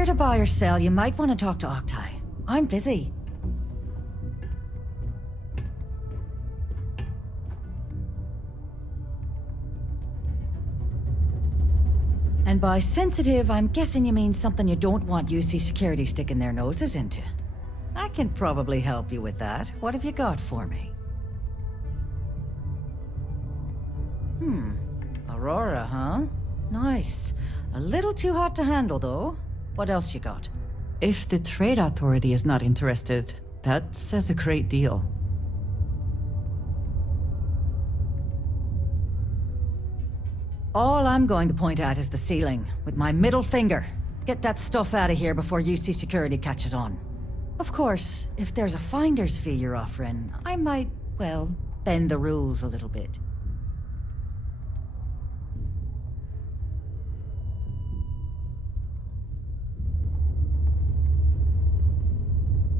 here to buy or sell, you might want to talk to Octai. I'm busy. And by sensitive, I'm guessing you mean something you don't want UC security sticking their noses into. I can probably help you with that. What have you got for me? Aurora, huh? Nice. A little too hot to handle, though. What else you got? If the trade authority is not interested, that says a great deal. All I'm going to point at is the ceiling, with my middle finger. Get that stuff out of here before UC security catches on. Of course, if there's a finder's fee you're offering, I might, well, bend the rules a little bit.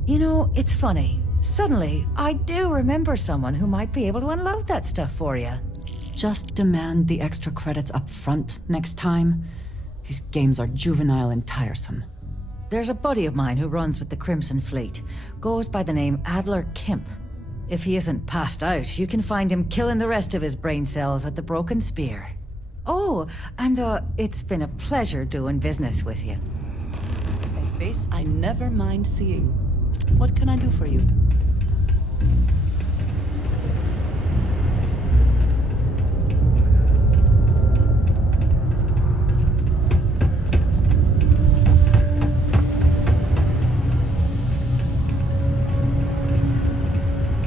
You know, it's funny. Suddenly, I do remember someone who might be able to unload that stuff for you. Just demand the extra credits up front next time. These games are juvenile and tiresome. There's a buddy of mine who runs with the Crimson Fleet. Goes by the name Adler Kemp. If he isn't passed out, you can find him killing the rest of his brain cells at the Broken Spear. Oh, and it's been a pleasure doing business with you. A face I never mind seeing. What can I do for you?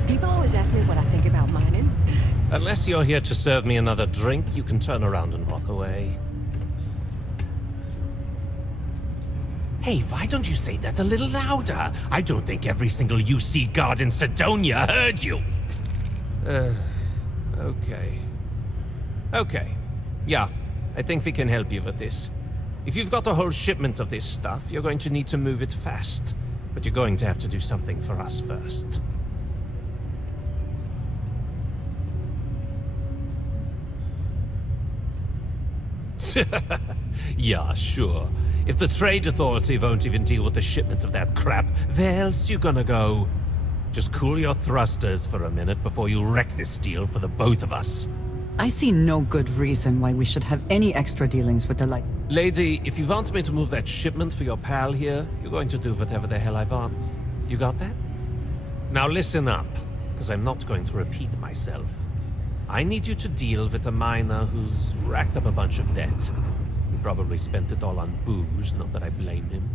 People always ask me what I think about mining. Unless you're here to serve me another drink, you can turn around and walk away. Hey, why don't you say that a little louder? I don't think every single UC guard in Sidonia heard you. Okay. Okay. Yeah, I think we can help you with this. If you've got a whole shipment of this stuff, you're going to need to move it fast. But you're going to have to do something for us first. Yeah, sure. If the trade authority won't even deal with the shipment of that crap, where else you gonna go? Just cool your thrusters for a minute before you wreck this deal for the both of us. I see no good reason why we should have any extra dealings with the like. Lady, if you want me to move that shipment for your pal here, you're going to do whatever the hell I want. You got that? Now listen up, because I'm not going to repeat myself. I need you to deal with a miner who's racked up a bunch of debt. He probably spent it all on booze, not that I blame him.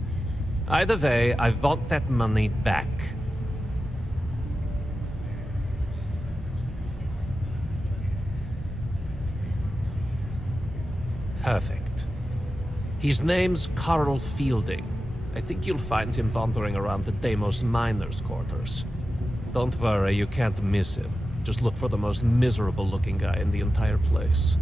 Either way, I want that money back. Perfect. His name's Carl Fielding. I think you'll find him wandering around the Deimos miners' quarters. Don't worry, you can't miss him. Just look for the most miserable-looking guy in the entire place.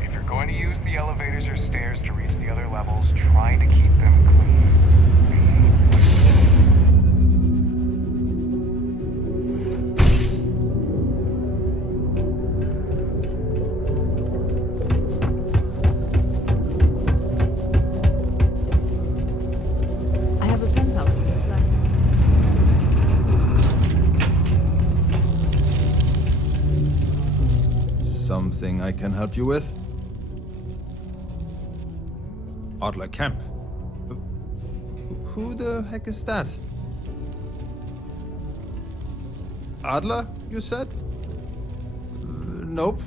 If you're going to use the elevators or stairs to reach the other levels, try to keep them clean. Something I can help you with? Adler Kemp. Who the heck is that? Adler, you said? Nope.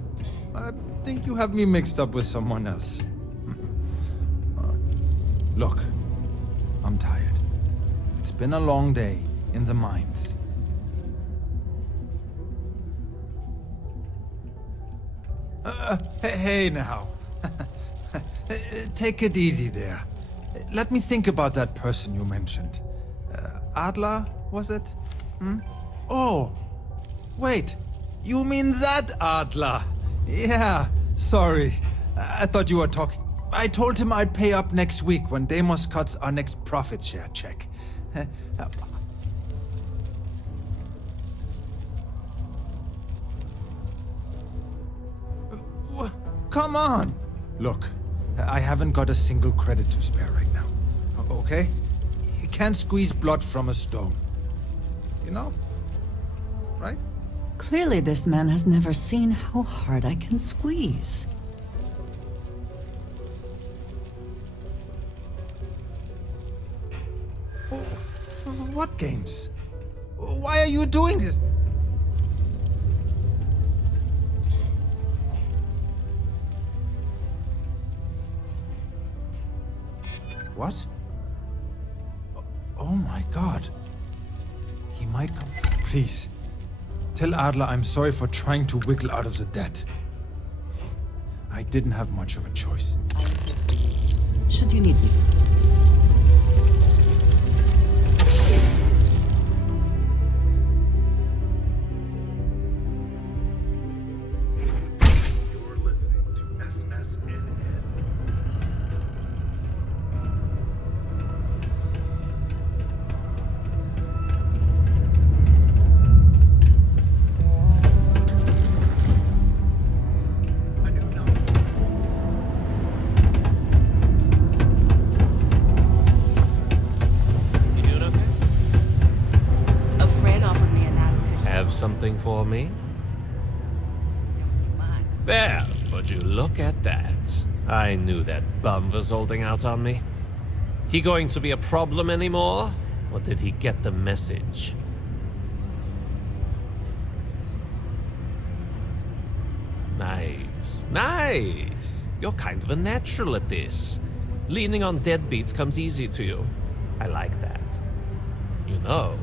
I think you have me mixed up with someone else. Look, I'm tired. It's been a long day in the mines. Hey now. Take it easy there. Let me think about that person you mentioned. Adler, was it? Oh, wait. You mean that Adler? Yeah, sorry. I thought you were talking. I told him I'd pay up next week when Deimos cuts our next profit share check. Come on! Look, I haven't got a single credit to spare right now. Okay? You can't squeeze blood from a stone. You know? Right? Clearly, this man has never seen how hard I can squeeze. What games? Why are you doing this? What? Oh my god. He might come. Please. Tell Adler I'm sorry for trying to wiggle out of the debt. I didn't have much of a choice. Should you need me? Something for me? There, would you look at that? I knew that bum was holding out on me. He going to be a problem anymore? Or did he get the message? Nice. Nice! You're kind of a natural at this. Leaning on deadbeats comes easy to you. I like that. You know,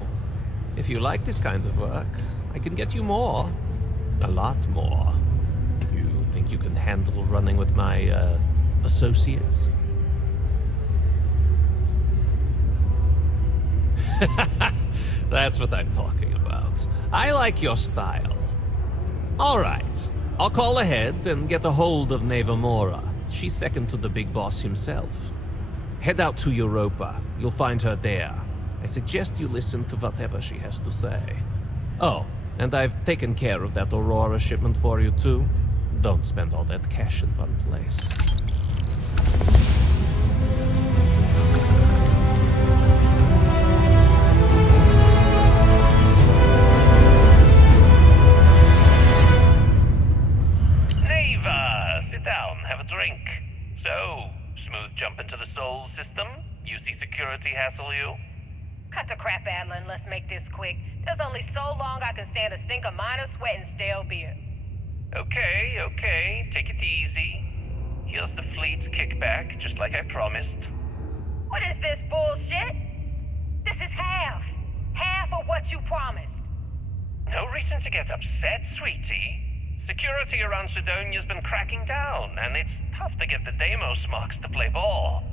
if you like this kind of work, I can get you more. A lot more. You think you can handle running with my, associates? That's what I'm talking about. I like your style. All right. I'll call ahead and get a hold of Neva Mora. She's second to the big boss himself. Head out to Europa. You'll find her there. I suggest you listen to whatever she has to say. Oh, and I've taken care of that Aurora shipment for you too. Don't spend all that cash in one place. Neva, sit down, have a drink. So, smooth jump into the soul system? You see security hassle you? Cut the crap, Adler, and let's make this quick. There's only so long I can stand a stink of minor sweat and stale beer. Okay, take it easy. Here's the fleet's kickback, just like I promised. What is this bullshit? This is half of what you promised. No reason to get upset, sweetie. Security around Sidonia's been cracking down, and it's tough to get the Deimos marks to play ball.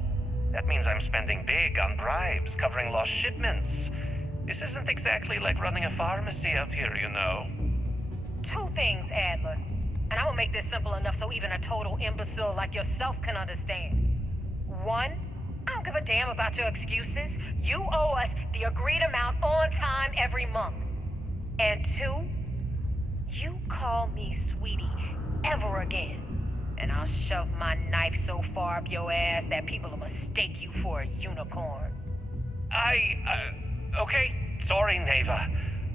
That means I'm spending big on bribes, covering lost shipments. This isn't exactly like running a pharmacy out here, you know. Two things, Adler. And I will make this simple enough so even a total imbecile like yourself can understand. One, I don't give a damn about your excuses. You owe us the agreed amount on time every month. And two, you call me sweetie ever again, and I'll shove my knife so far up your ass that people will mistake you for a unicorn. Okay. Sorry, Neva.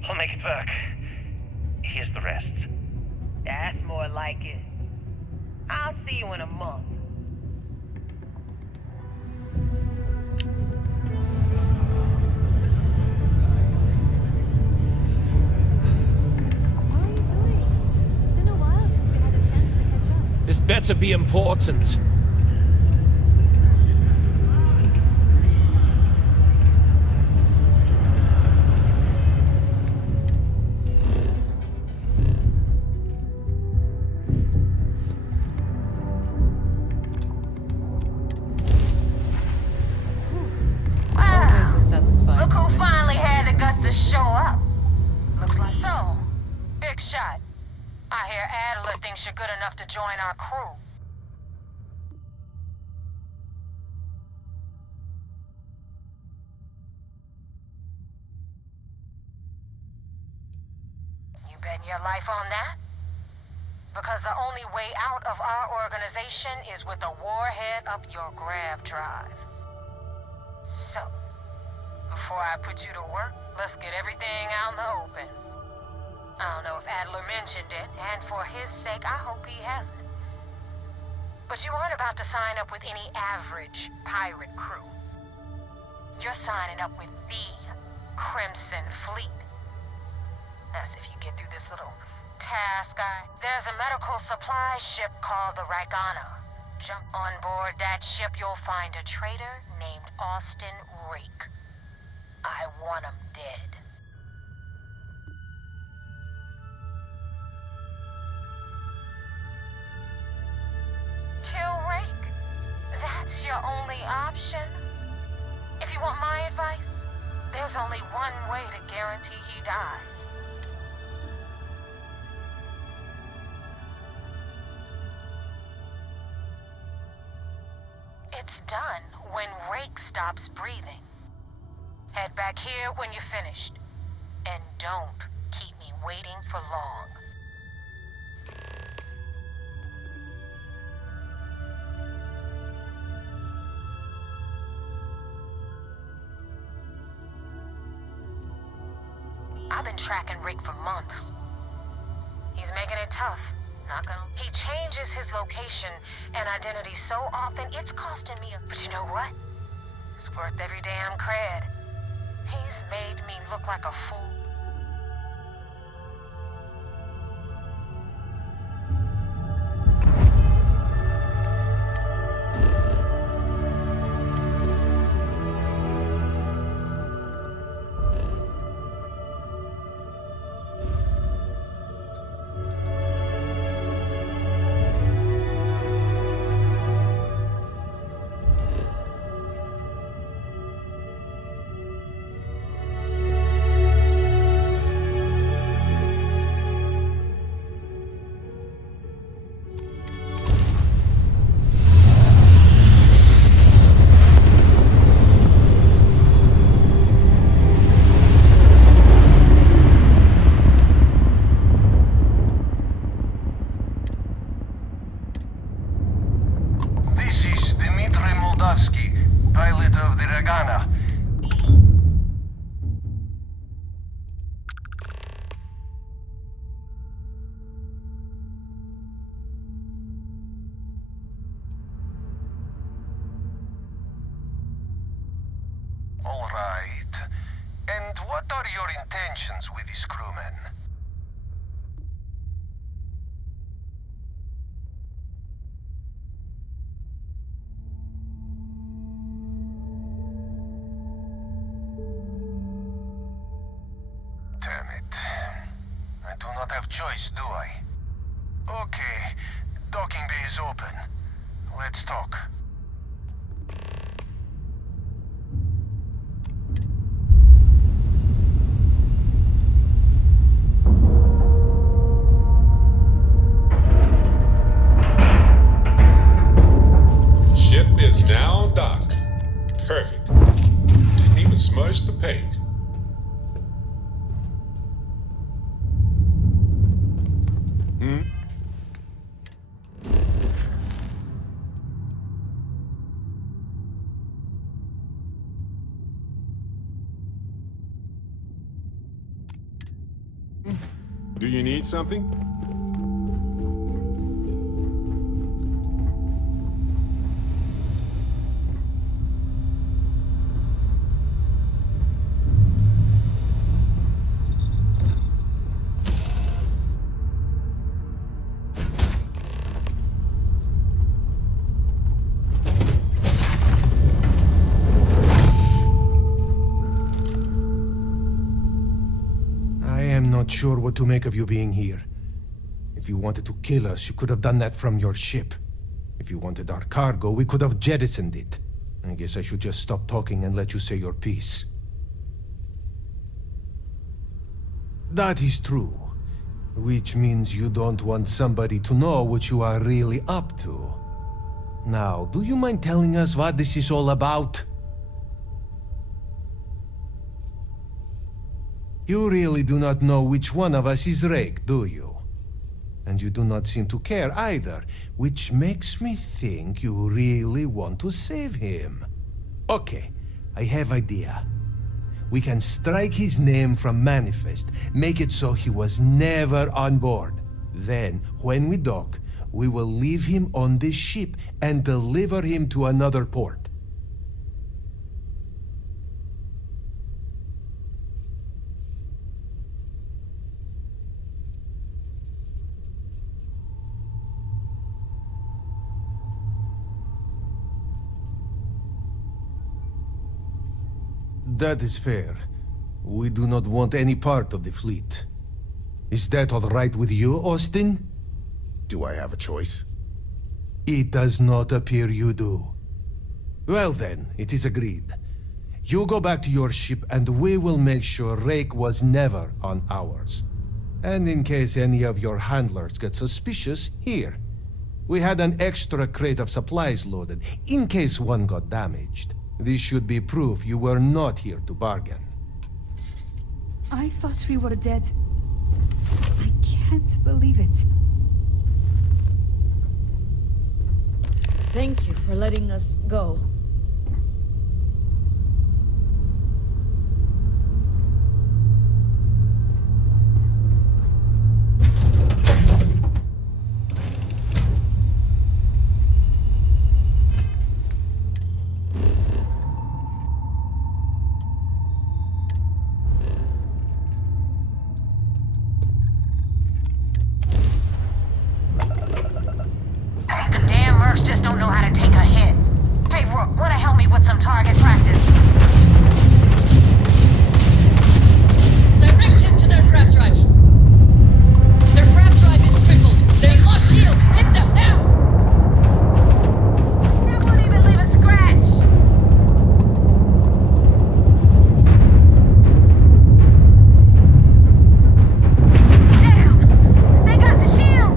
I'll make it work. Here's the rest. That's more like it. I'll see you in a month. How are you doing? It's been a while since we had a chance to catch up. This better be important. Always a satisfying Look who moment. finally had the guts to show up. Looks like so. Big shot. I hear Adler thinks you're good enough to join our crew. You betting your life on that? Because the only way out of our organization is with a warhead up your grab drive. So, before I put you to work, let's get everything out in the open. I don't know if Adler mentioned it, and for his sake, I hope he hasn't. But you aren't about to sign up with any average pirate crew. You're signing up with the Crimson Fleet. That's if you get through this little task. There's a medical supply ship called the Ragana. Jump on board that ship, you'll find a traitor named Austin Rake. I want him dead. Kill Rake? That's your only option? If you want my advice, there's only one way to guarantee he dies. It's done when Rake stops breathing. Head back here when you're finished. And don't keep me waiting for long. I've been tracking Rick for months. He's making it tough. He changes his location and identity so often, it's costing me But you know what? It's worth every damn cred. He's made me look like a fool. Pilot of the Ragana. All right. And what are your intentions with these crewmen? Damn it. I do not have choice, do I? Okay. Docking bay is open. Let's talk. Ship is now docked. Perfect. Didn't even smudge the paint. Do you need something? Not sure what to make of you being here. If you wanted to kill us, you could have done that from your ship. If you wanted our cargo, we could have jettisoned it. I guess I should just stop talking and let you say your piece. That is true. Which means you don't want somebody to know what you are really up to. Now, do you mind telling us what this is all about? You really do not know which one of us is Rake, do you? And you do not seem to care either, which makes me think you really want to save him. Okay, I have idea. We can strike his name from Manifest, make it so he was never on board. Then, when we dock, we will leave him on this ship and deliver him to another port. That is fair. We do not want any part of the fleet. Is that all right with you, Austin? Do I have a choice? It does not appear you do. Well then, it is agreed. You go back to your ship and we will make sure Rake was never on ours. And in case any of your handlers get suspicious, here. We had an extra crate of supplies loaded, in case one got damaged. This should be proof you were not here to bargain. I thought we were dead. I can't believe it. Thank you for letting us go. Just don't know how to take a hit. Hey, Rook, wanna help me with some target practice? Direct hit to their grab drive. Their grab drive is crippled. They lost shield. Hit them now! They won't even leave a scratch. Damn! They got the shield!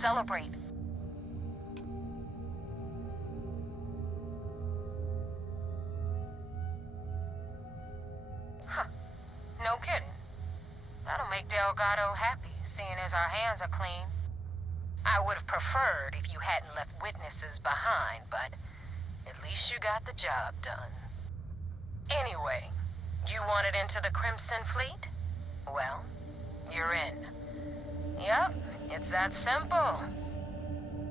Celebrate. Huh. No kidding. That'll make Delgado happy, seeing as our hands are clean. I would have preferred if you hadn't left witnesses behind, but at least you got the job done. Anyway, you wanted into the Crimson Fleet? Well, you're in. Yep. It's that simple.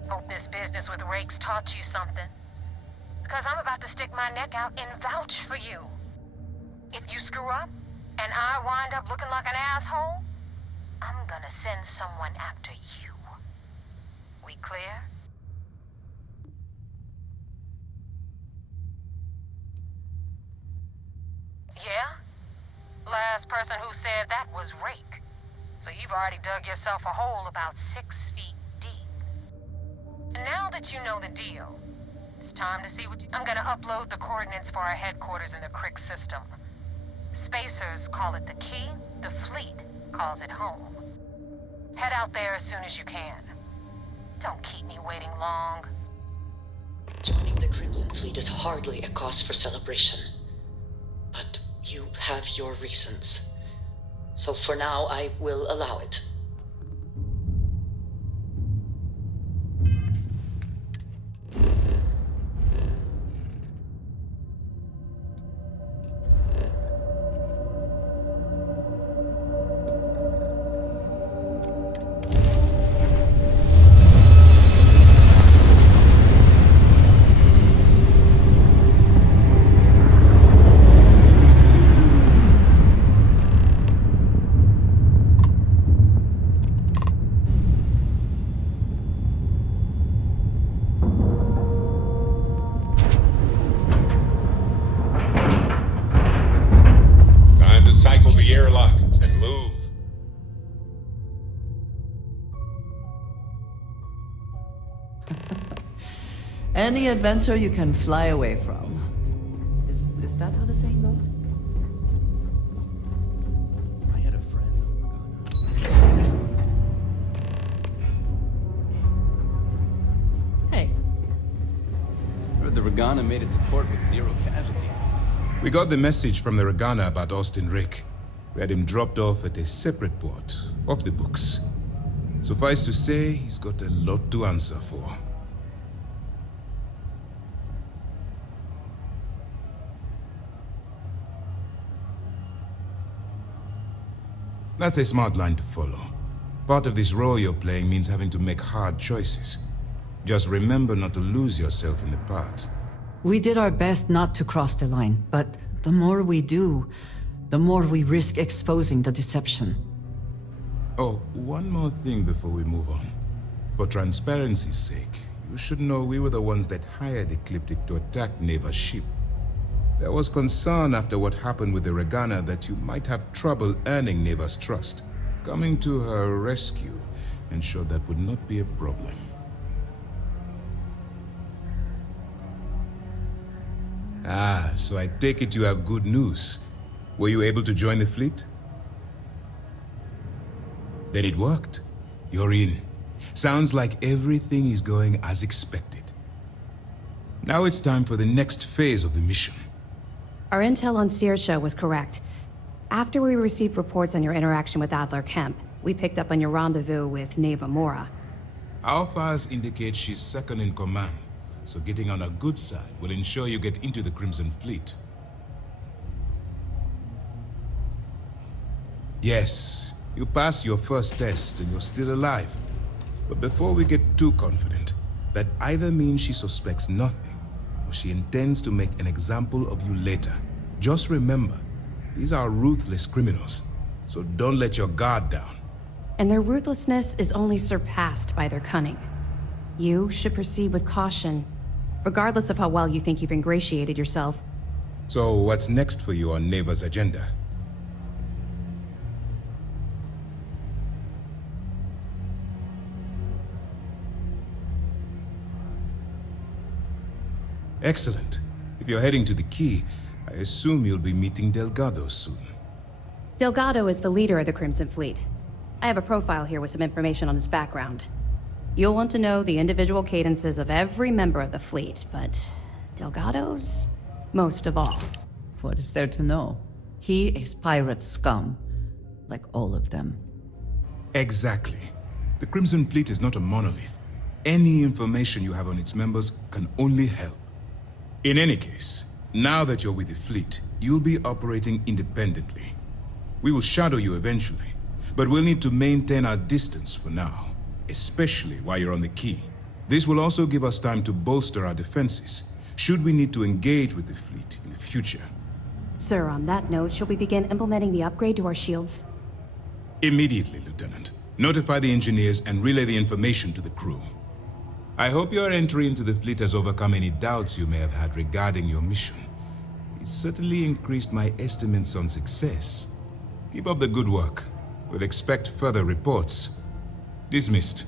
Hope this business with Rake's taught you something. Because I'm about to stick my neck out and vouch for you. If you screw up, and I wind up looking like an asshole, I'm gonna send someone after you. We clear? Yeah? Last person who said that was Rake. So you've already dug yourself a hole about 6 feet deep. And now that you know the deal, it's time to see what I'm gonna upload the coordinates for our headquarters in the Crick system. Spacers call it the key, the fleet calls it home. Head out there as soon as you can. Don't keep me waiting long. Joining the the Crimson Fleet is hardly a cause for celebration. But you have your reasons. So for now, I will allow it. Time to cycle the airlock and move. Any adventure you can fly away from. Is that how the saying goes? I had a friend. Hey. Heard the Regana made it to port with 0 casualties. We got the message from the Regana about Austin Rick. We had him dropped off at a separate port, off the books. Suffice to say, he's got a lot to answer for. That's a smart line to follow. Part of this role you're playing means having to make hard choices. Just remember not to lose yourself in the part. We did our best not to cross the line, but the more we do, the more we risk exposing the deception. Oh, one more thing before we move on. For transparency's sake, you should know we were the ones that hired Ecliptic to attack Neva's ship. There was concern after what happened with the Regana that you might have trouble earning Neva's trust. Coming to her rescue ensured that would not be a problem. Ah, so I take it you have good news. Were you able to join the fleet? Then it worked. You're in. Sounds like everything is going as expected. Now it's time for the next phase of the mission. Our intel on Serie was correct. After we received reports on your interaction with Adler Kemp, we picked up on your rendezvous with Neva Mora. Our files indicate she's second in command, so getting on her good side will ensure you get into the Crimson Fleet. Yes, you passed your first test and you're still alive. But before we get too confident, that either means she suspects nothing, or she intends to make an example of you later. Just remember, these are ruthless criminals, so don't let your guard down. And their ruthlessness is only surpassed by their cunning. You should proceed with caution, regardless of how well you think you've ingratiated yourself. So what's next for you on Neva's agenda? Excellent. If you're heading to the Key, I assume you'll be meeting Delgado soon. Delgado is the leader of the Crimson Fleet. I have a profile here with some information on his background. You'll want to know the individual cadences of every member of the fleet, but Delgado's most of all. What is there to know? He is pirate scum, like all of them. Exactly. The Crimson Fleet is not a monolith. Any information you have on its members can only help. In any case, now that you're with the fleet, you'll be operating independently. We will shadow you eventually, but we'll need to maintain our distance for now, especially while you're on the Key. This will also give us time to bolster our defenses, should we need to engage with the fleet in the future. Sir, on that note, shall we begin implementing the upgrade to our shields? Immediately, Lieutenant. Notify the engineers and relay the information to the crew. I hope your entry into the fleet has overcome any doubts you may have had regarding your mission. It certainly increased my estimates on success. Keep up the good work. We'll expect further reports. Dismissed.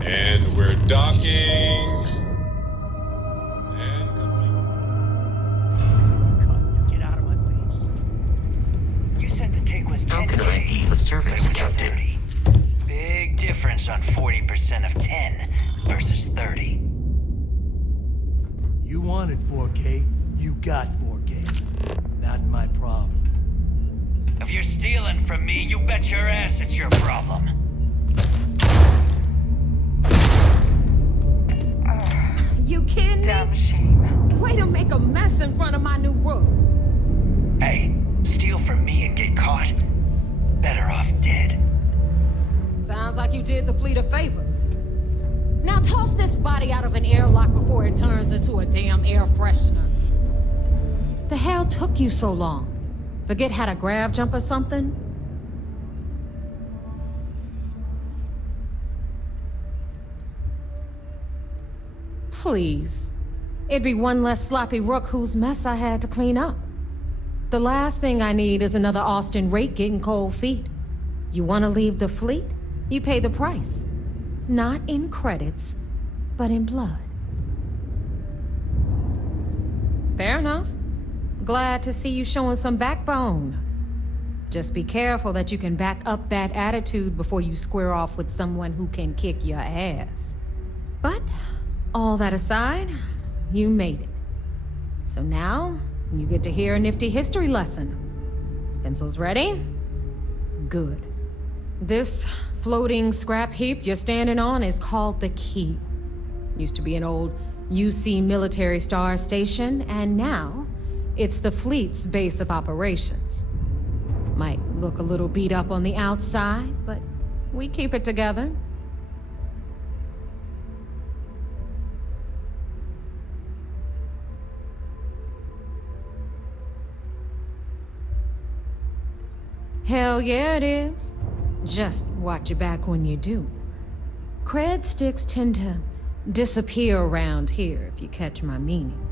And we're docking. And Get out of my face. You said the take was 10K for service, Captain. 30. Big difference on 40% of 10 versus 30. You wanted 4K, you got 4K. Not my problem. If you're stealing from me, you bet your ass it's your problem. You kidding me? Dumb shame. Way to make a mess in front of my new roof. Hey, steal from me and get caught. Better off dead. Sounds like you did the fleet a favor. Now toss this body out of an airlock before it turns into a damn air freshener. The hell took you so long? Forget how to grav jump or something? Please. It'd be one less sloppy rook whose mess I had to clean up. The last thing I need is another Austin rake getting cold feet. You want to leave the fleet? You pay the price. Not in credits, but in blood. Fair enough. Glad to see you showing some backbone. Just be careful that you can back up that attitude before you square off with someone who can kick your ass. But all that aside, you made it. So now, you get to hear a nifty history lesson. Pencils ready? Good. This floating scrap heap you're standing on is called the Key. Used to be an old UC military star station, and now it's the fleet's base of operations. Might look a little beat up on the outside, but we keep it together. Hell yeah, it is. Just watch your back when you do. Cred sticks tend to disappear around here, if you catch my meaning.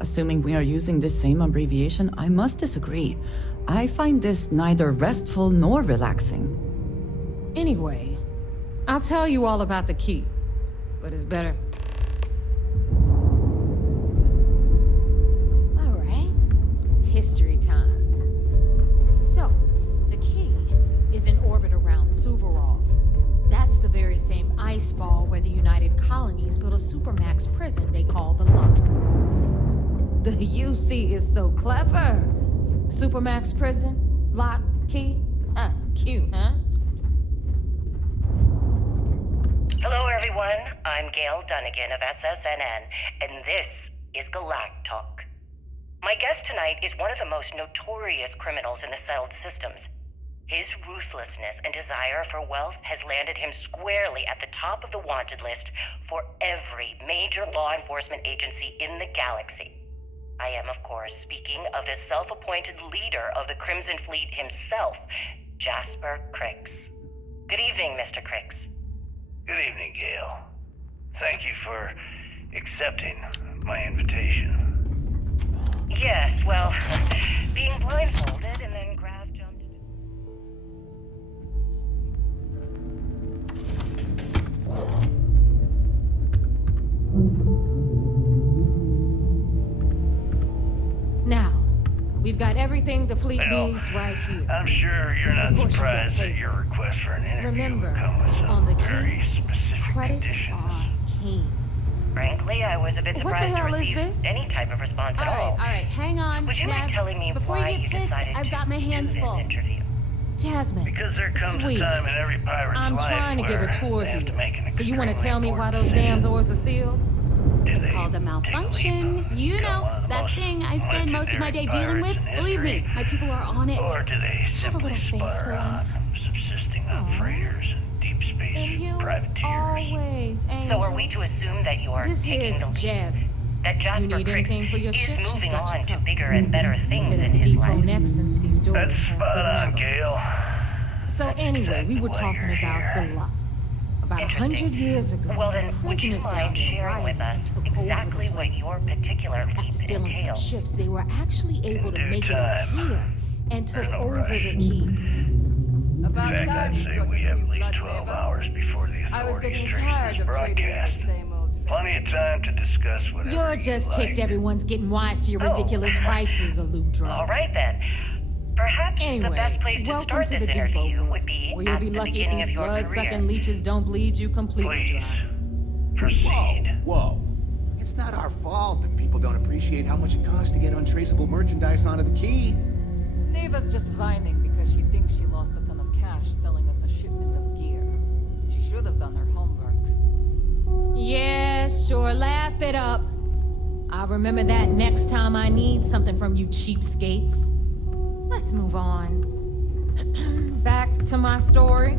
Assuming we are using the same abbreviation, I must disagree. I find this neither restful nor relaxing. Anyway, I'll tell you all about the Key, but it's better. All right, history time. So, the Key is in orbit around Suvorov. That's the very same ice ball where the United Colonies built a supermax prison they call the Lock. The UC is so clever. Supermax prison, lock, key. Cute, huh? Hello, everyone. I'm Gail Dunnigan of SSNN, and this is Galactalk. My guest tonight is one of the most notorious criminals in the settled systems. His ruthlessness and desire for wealth has landed him squarely at the top of the wanted list for every major law enforcement agency in the galaxy. I am, of course, speaking of the self-appointed leader of the Crimson Fleet himself, Jasper Crix. Good evening, Mr. Crix. Good evening, Gail. Thank you for accepting my invitation. Yes, well, being blindfolded and then grav jumped. Now, we've got everything the fleet needs right here. I'm sure you're not surprised that your request for an interview would come with some very specific credits conditions. are king. Frankly, I was a bit surprised to receive any type of response at all. All right, hang on. Would you mind telling me before why you get pissed, decided I've got to my hands do this full. interview? Jasmine, Because there comes sweetie, a time in every pirate's I'm life trying to give a where tour they have to make here. an So you want to tell me why extremely those damn doors are sealed? It's called a malfunction. You know, that thing I spend most of my day dealing with. Believe me, my people are on it. Or do they Have a little simply faith sputter for on, once. subsisting on freighters and deep space And you privateers? always ain't. So are we to assume that you are This taking here's the lead? Jasmine. That Jasper You need Crix anything for your is ship? She's moving got you on to covered. bigger and better things Hit in up the his depot life? next since these doors That's have spot good on, numbers. Gail. So anyway, we were talking about the law. About 100 years ago, Well then, would you prisoners down mind there sharing with us took over exactly the what place. your particular After fleet stealing some entails? ships, they were actually able to due make it up time. here and took There's no over rush. the keep. About in fact, I'd say we have at least 12 hours before the authorities trace this broadcast. Plenty of time to discuss whatever You're just you'd like. ticked everyone's getting wise to your ridiculous prices, Aludra. All right then. Perhaps the Anyway, best place to welcome start to the this depot interview room, would be where you'll at be the lucky if beginning these of your blood-sucking career. leeches don't bleed you completely dry. Proceed. Whoa. It's not our fault that people don't appreciate how much it costs to get untraceable merchandise onto the key. Neva's just whining because she thinks she lost a ton of cash selling us a shipment of gear. She should have done her homework. Yeah, sure, laugh it up. I'll remember that next time I need something from you cheapskates. Let's move on. Back to my story.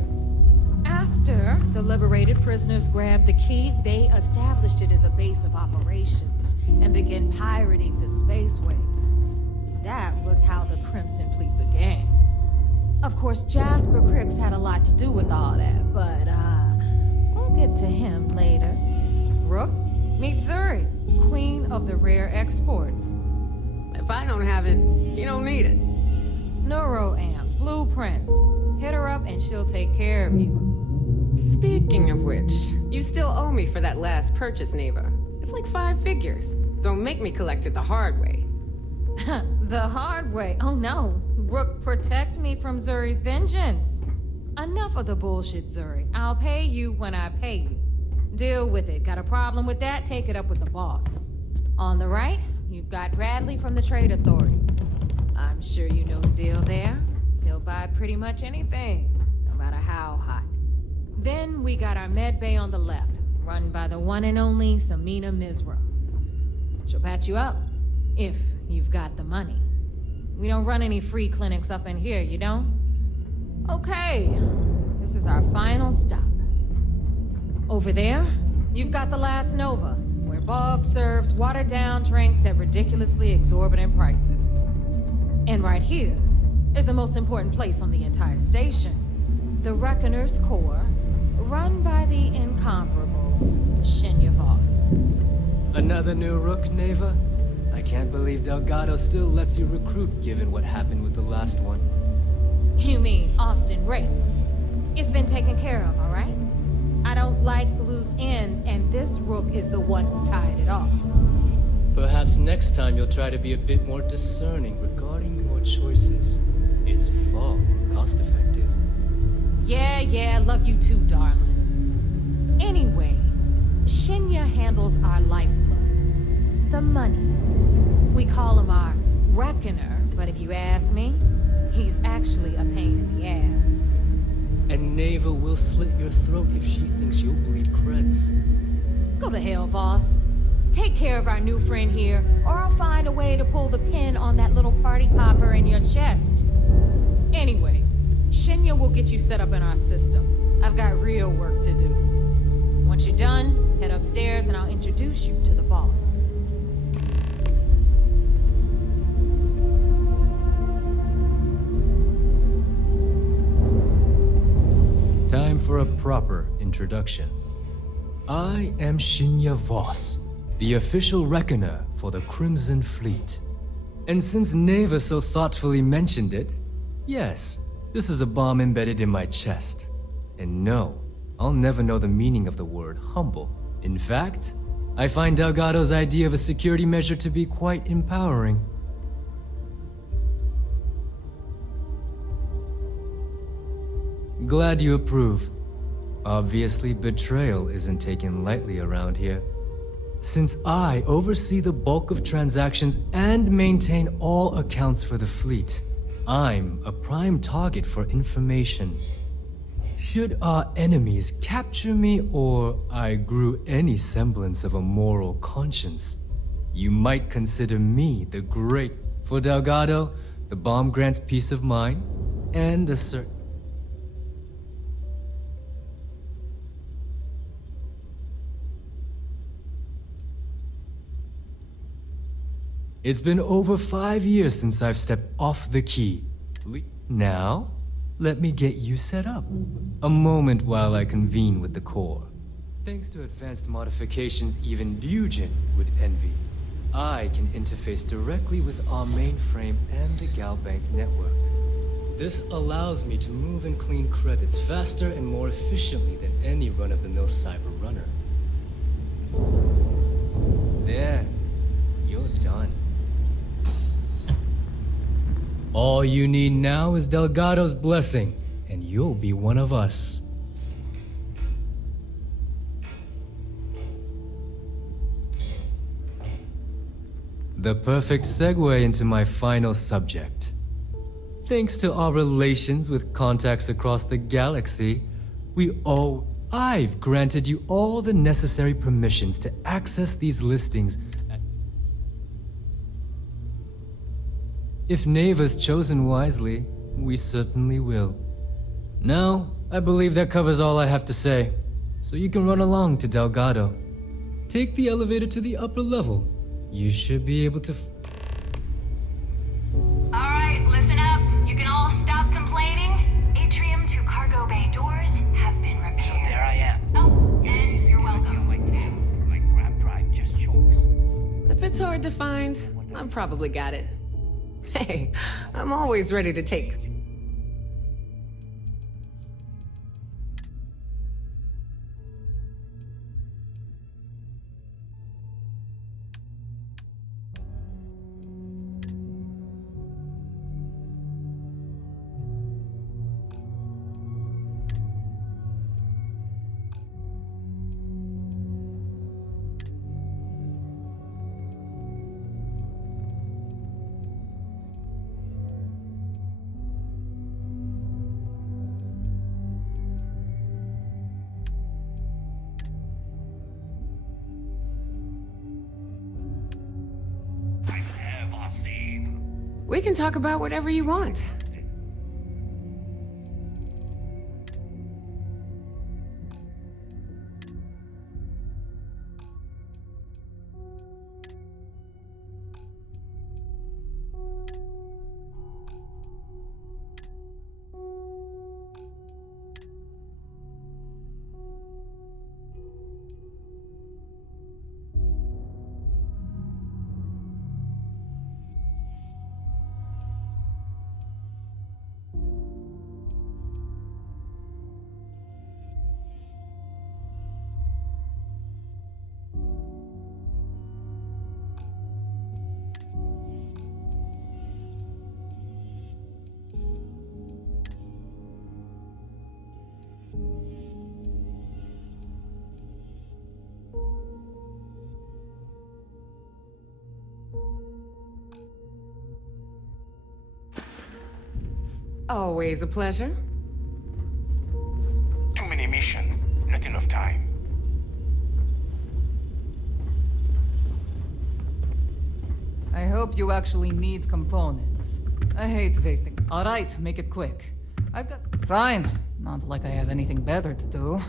After the liberated prisoners grabbed the key, they established it as a base of operations and began pirating the spaceways. That was how the Crimson Fleet began. Of course, Jasper Cripps had a lot to do with all that, but we'll get to him later. Rook, meet Zuri, queen of the rare exports. If I don't have it, you don't need it. Neuroamps, blueprints. Hit her up and she'll take care of you. Speaking of which, you still owe me for that last purchase, Neva. It's like 5 figures. Don't make me collect it the hard way. The hard way? Oh no. Rook, protect me from Zuri's vengeance. Enough of the bullshit, Zuri. I'll pay you when I pay you. Deal with it. Got a problem with that? Take it up with the boss. On the right, you've got Bradley from the Trade Authority. I'm sure you know the deal there. He'll buy pretty much anything, no matter how hot. Then we got our med bay on the left, run by the one and only Samina Mizra. She'll patch you up, if you've got the money. We don't run any free clinics up in here, you don't? Okay, this is our final stop. Over there, you've got the last Nova, where Bog serves watered-down drinks at ridiculously exorbitant prices. And right here is the most important place on the entire station, the Reckoner's Core, run by the incomparable Shinya Voss. Another new Rook, Neva? I can't believe Delgado still lets you recruit given what happened with the last one. You mean Austin Ray? It's been taken care of, all right? I don't like loose ends, and this Rook is the one who tied it off. Perhaps next time you'll try to be a bit more discerning regarding your choices. It's far more cost-effective. Yeah, love you too, darling. Anyway, Shinya handles our lifeblood. The money. We call him our Reckoner, but if you ask me, he's actually a pain in the ass. And Neva will slit your throat if she thinks you'll bleed creds. Go to hell, boss. Take care of our new friend here, or I'll find a way to pull the pin on that little party popper in your chest. Anyway, Shinya will get you set up in our system. I've got real work to do. Once you're done, head upstairs and I'll introduce you to the boss. Time for a proper introduction. I am Shinya Voss, the official reckoner for the Crimson Fleet. And since Neva so thoughtfully mentioned it, yes, this is a bomb embedded in my chest. And no, I'll never know the meaning of the word humble. In fact, I find Delgado's idea of a security measure to be quite empowering. Glad you approve. Obviously, betrayal isn't taken lightly around here. Since I oversee the bulk of transactions and maintain all accounts for the fleet, I'm a prime target for information. Should our enemies capture me or I grew any semblance of a moral conscience, you might consider me the great. For Delgado, the bomb grants peace of mind and a certain... It's been over 5 years since I've stepped off the key. Now, let me get you set up. A moment while I convene with the core. Thanks to advanced modifications even Ryujin would envy, I can interface directly with our mainframe and the Galbank network. This allows me to move and clean credits faster and more efficiently than any run-of-the-mill cyber runner. There, you're done. All you need now is Delgado's blessing, and you'll be one of us. The perfect segue into my final subject. Thanks to our relations with contacts across the galaxy, I've granted you all the necessary permissions to access these listings. If Neva's chosen wisely, we certainly will. Now, I believe that covers all I have to say, so you can run along to Delgado. Take the elevator to the upper level. You should be able to... Alright, listen up. You can all stop complaining. Atrium to cargo bay doors have been repaired. So there I am. Oh, and you're welcome. My grab drive just chokes. If it's hard to find, I've probably got it. Hey, I'm always ready to take... We can talk about whatever you want. Always a pleasure. Too many missions, not enough time. I hope you actually need components. I hate wasting. Alright, make it quick. I've got... Fine. Not like I have anything better to do.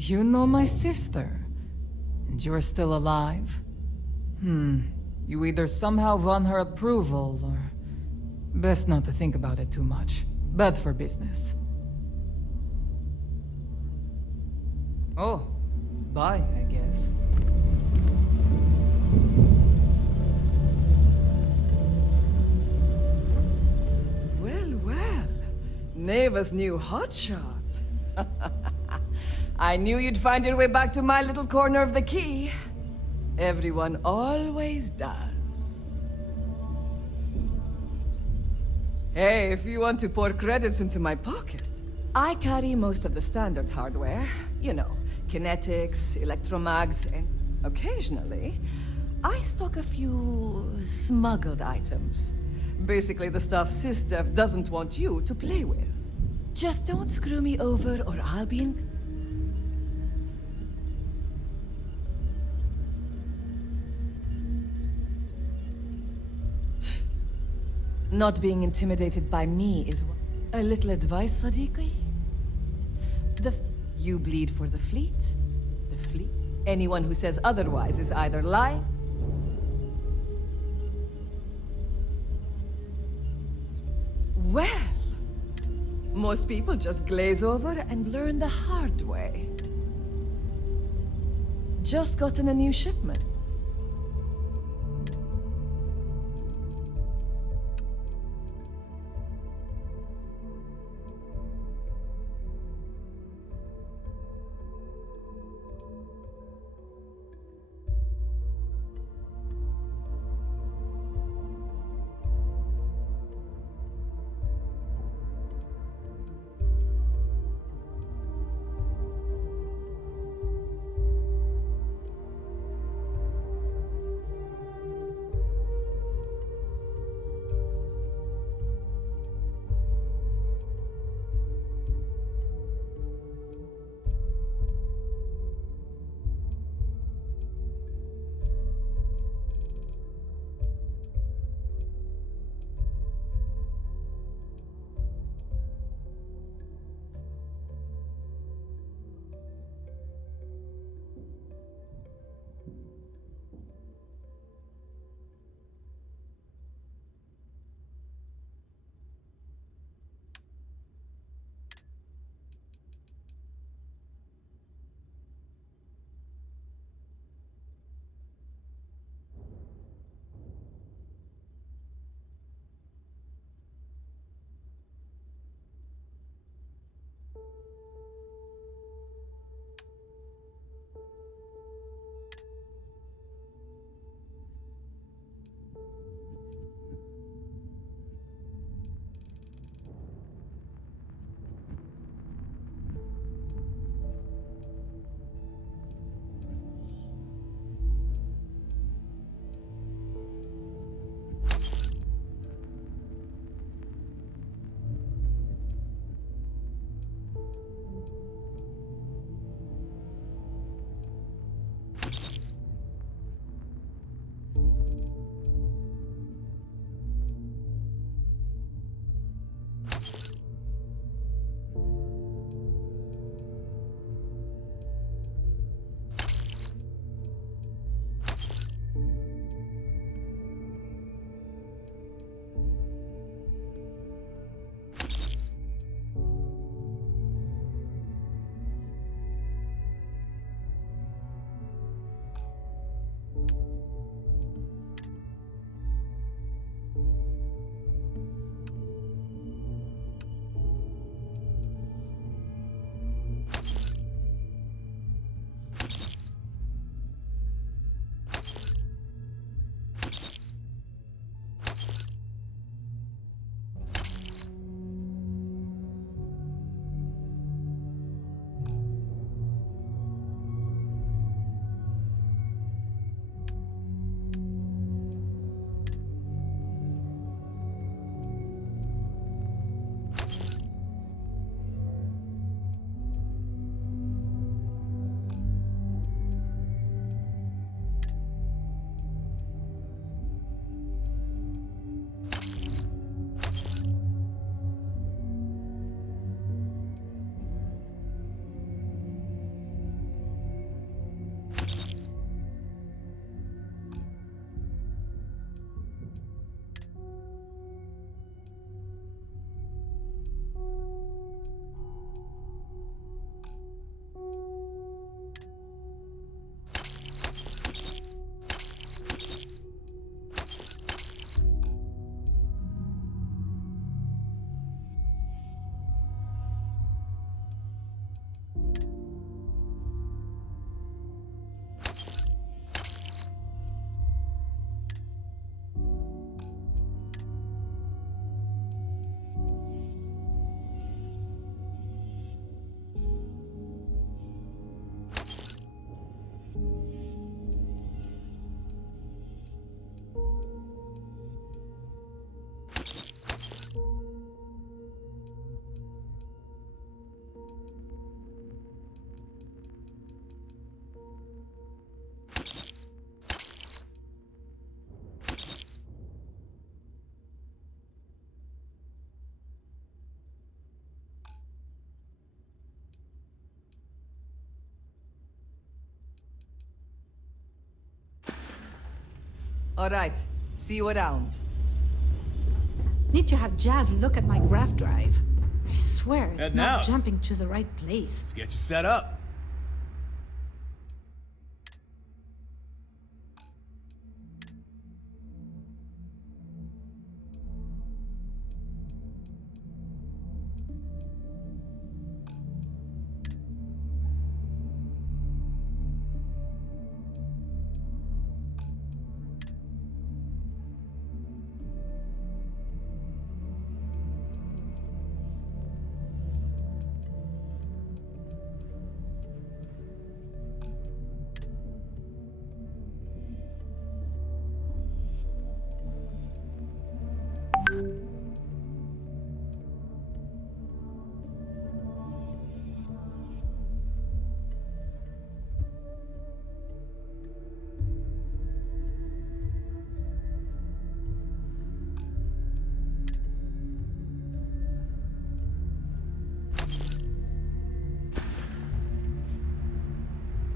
You know my sister, and you're still alive? You either somehow won her approval, or... Best not to think about it too much. Bad for business. Oh, bye, I guess. Well, well. Neva's new hotshot. I knew you'd find your way back to my little corner of the key. Everyone always does. Hey, if you want to pour credits into my pocket, I carry most of the standard hardware. You know, kinetics, electromags, and occasionally, I stock a few smuggled items. Basically the stuff SysDev doesn't want you to play with. Just don't screw me over or I'll be in... Not being intimidated by me is a little advice, Sadiqi? You bleed for the fleet? The fleet? Anyone who says otherwise is either lying. Well, most people just glaze over and learn the hard way. Just gotten a new shipment. All right. See you around. Need to have Jazz look at my graph drive. I swear it's Heading not out. jumping to the right place. Let's get you set up.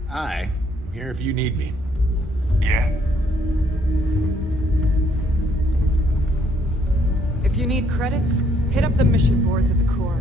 Hi, I'm here if you need me. Yeah? If you need credits, hit up the mission boards at the core.